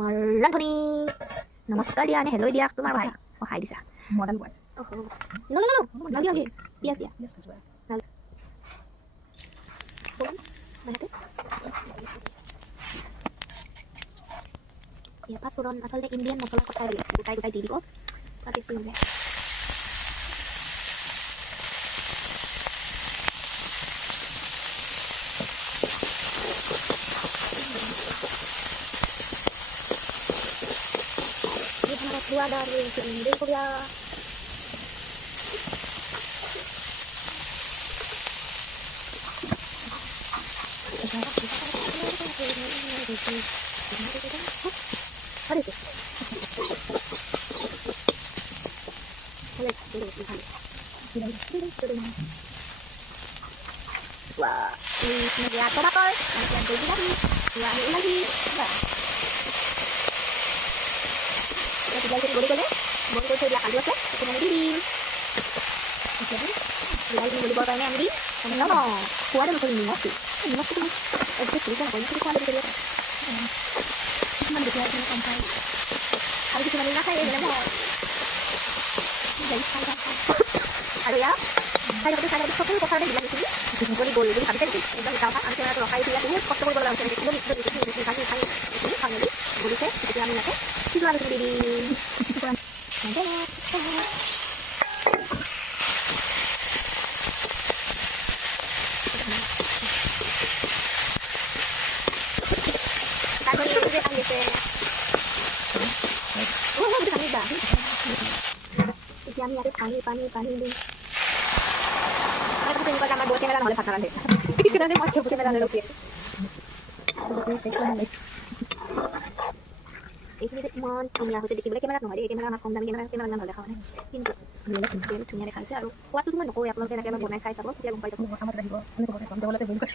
ৰান্ধনি নমস্কাৰ দিয়া নে হেল্ল' দিয়া তোমাৰ ভাই খাই দিছা মডাল বয় নো নো নো নালগে নালগে পিঁয়াজ দিয়া পাঁচফোৰণ আচলতে ইণ্ডিয়ান মছলা কথাই গোটাই গোটাই দি দিব তাৰ টেষ্টি হৈ যায় dua dari sini kuliah wah ini dia tomato lagi Balik boleh, boleh saya bilang aja sih, cuma ini. Jadi, lagi boleh bawa tanya ini, kamu no, kuah ada macam ini masih, itu tulisan apa ini kuah ada di dalam. Cuma dia cuma sampai, hari cuma ini saya ini mau, jadi saya, ada ya, saya dapat foto kok ada di dalam sini, boleh jadi habis itu, kita tahu kan, antara kalau kayak dia tuh, kok boleh dalam sini, itu kasih ini, panggil, boleh saya, kita ambil aja. Itu lagi di nanti aku ini udah ambil teh udah ambil dah itu ambil ada pani ini aku tuh juga buat yang oleh pasaran deh kenapa masih buat yang oleh ini teman punya aku sedikit boleh kamera nggak kamera nak kondang kamera nggak ada kawan pintu dia punya rekayasa waktu tuh mana kau ya kalau kena kamera boneka itu dia lupa itu amat dari gua ini kok jauh lebih bagus